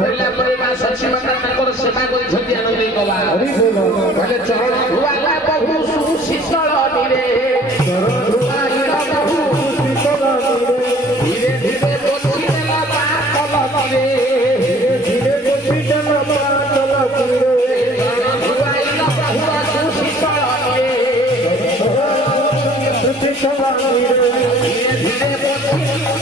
ଫେରିଲା ପରେ ମା ସଚୀ ମାତା ତାଙ୍କର ସେବା କରିଛନ୍ତି ଆନନ୍ଦ କବା କହିଲେ ଚରଣ ଧୁଆଲା ବହୁ ସୁଶୀତଳ ନିରେ ଚରଣ ଧୁଆଲା ବହୁ ସୁଶୀତଳ ନିରେ ଧୀରେ ଧୀରେ ପୋଛି ଦେଲା ପାତଳ ନିରେ ଧୀରେ ଧୀରେ ପୋଛି ଦେଲା ପାତଳ ନିରେ ଚରଣ ଧୁଆଲା ବହୁ ସୁଶୀତଳ ନିରେ ସୁଶୀତଳ ନିରେ ଧୀରେ ଧୀରେ ପୋଛି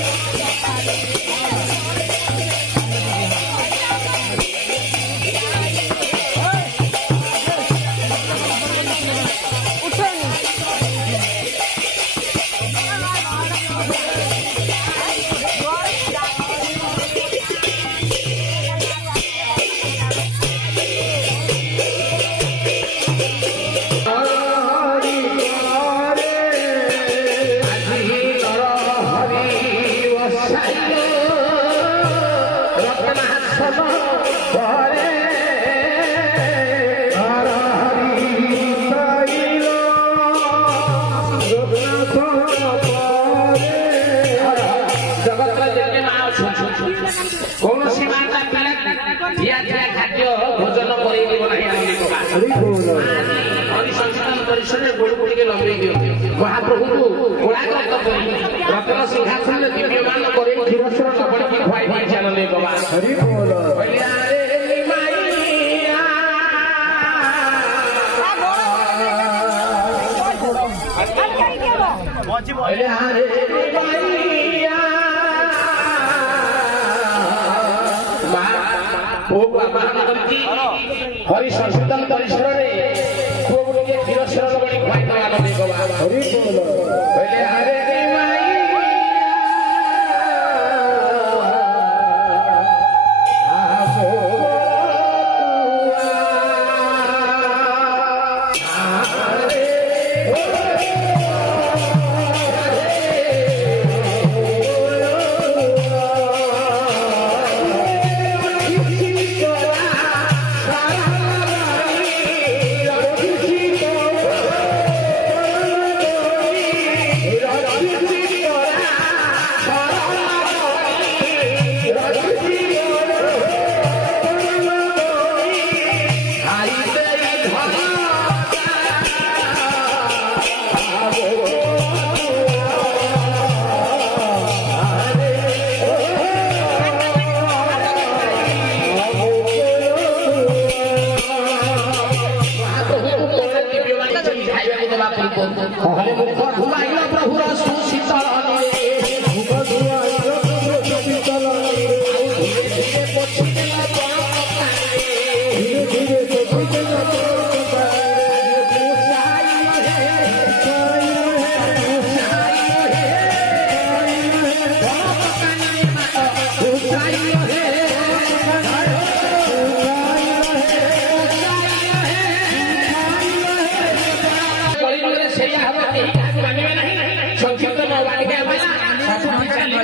महाप्रभु को गोलाग्रत करी रत्न सिंहासन दिव्यमान करे क्षीरस्वर लवण की खुआई भाई आनंद बाबा हरि बोल बोले अरे माईया बोले अरे माईया ओ बाबा नंदी हरि संकीर्तन परिसर रे प्रभु के क्षीरस्वर लवण की खुआई आनंद बाबा हरि बोल बोले अरे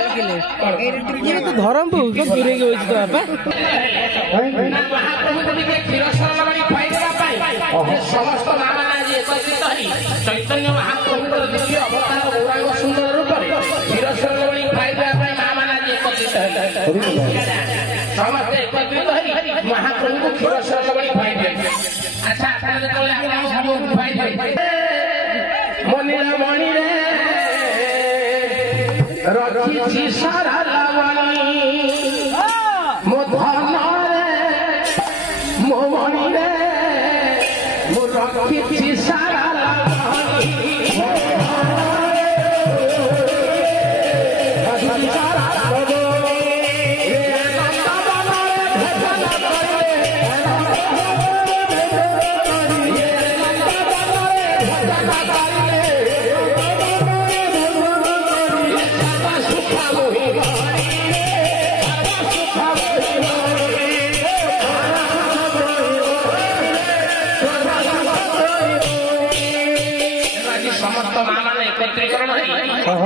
ये तो धर्म को दूरे के होई तो बापा महाप्रभु के क्षीरस्वर लवण खुआई देबा पाई समस्त मामना जी एकत्रित हई चैतन्य महाप्रभु दिव्य अवतार गौरांग सुंदर रूप रे क्षीरस्वर लवण खुआई देबा पाई मामना जी एकत्रित हई समस्त एकत्रित हई महाप्रभु को क्षीरस्वर लवण खुआई दे अच्छा अच्छा जेतले आपण खुआई दे मनिला मणि रे रखी सारा लवणी मो धन रे मो मणि रे मो रखी सारा लवणी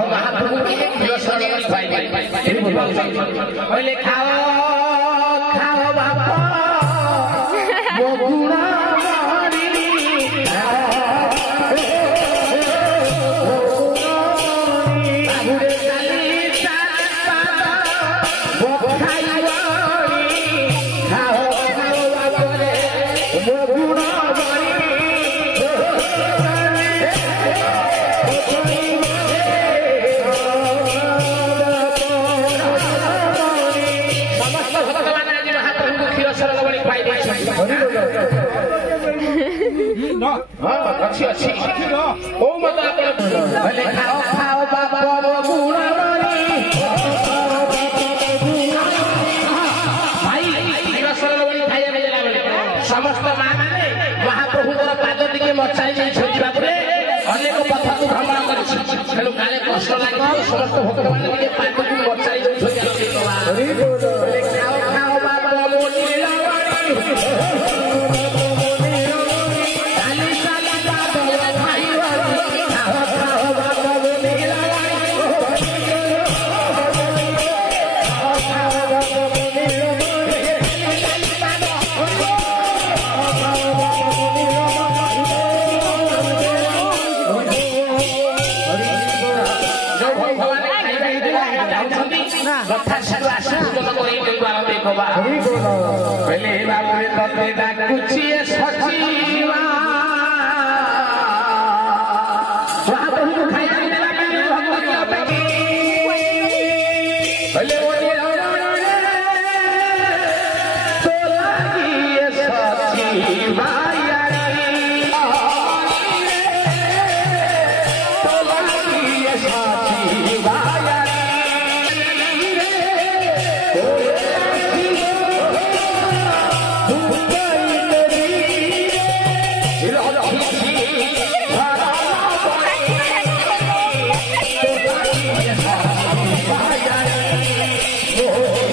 महाप्रभु पहले खाओ खाओ बाबा वो गुणा हाँ अच्छी अच्छी ओ मत बोले खाओ खाओ बाबा गुणा भाई सरलवणी खाइया बेला बेले समस्त मां माने महाप्रभुଙ୍କର ପାଦ ଟିକେ ମଚାଇ ଦେଇଛନ୍ତି ବାପରେ ଅନେକ ପଥକୁ ଭ୍ରମଣ କରିଛି ତେଣୁ କାଳେ କଷ୍ଟ ଲାଗିବ ସମସ୍ତ ଭକ୍ତମାନେ ଟିକେ ପାଦକୁ ମଚାଇ ଦେଉଛନ୍ତି ଖାଓ ଖାଓ ବାବା पहले बाबू तते कुछ सचिवा महाप्रभु खाया देला पहले भगवान पहले तो लागी सचिवा Oh